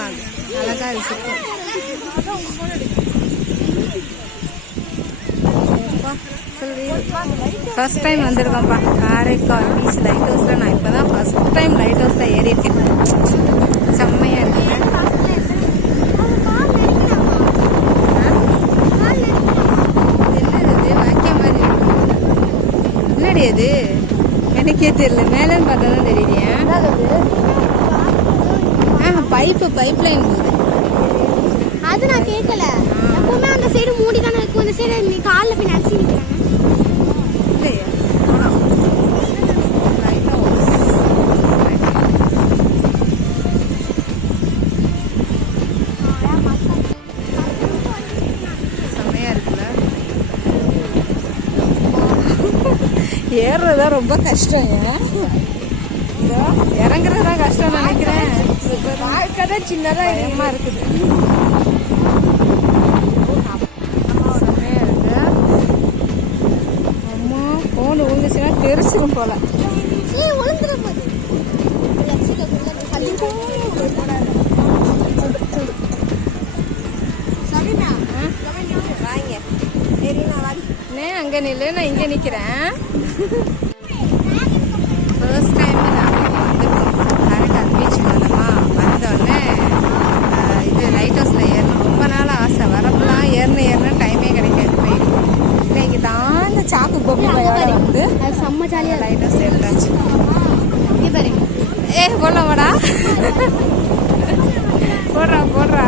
அழகாக இருக்கு. First time வந்திருக்கோம்ப்பா. காரைக்கால் பீச் லைட் ஹவுஸில் நான் இப்போ தான் ஃபர்ஸ்ட் டைம் லைட் ஹவுஸில் ஏறி செம்மையாக இருக்குங்க என்னது இது? வாக்கியம் மாதிரி என்னடி அது? எனக்கே தெரியல. மேலேன்னு பார்த்தா தான் தெரியலையே பைப்பு பைப் லைன் அது நான் கேட்கல எப்பவுமே அந்த சைடு மூடி தானே இருக்கும். இந்த சைடு நீ காலில் போய் நடிச்சு நிற்கிறாங்க ஏறுறதா ரொம்ப கஷ்டம் ஏன்? இறங்குறது தான் கஷ்டம் நினைக்கிறேன். வாழ்க்கை சின்னதாக பயமா இருக்குது. அம்மா ஃபோன் விழுந்துச்சுன்னா தெரிச்சிரும் போல. அங்கே நில்லு நான் இங்கே நிற்கிறேன் ஃபர்ஸ்ட் செம்ம ஜாலியாக லைட் ஹவுஸ் எடுத்தாச்சு இருக்கு பாருங்க ஏ போடலாம் வாடா போடுறா போடுறா.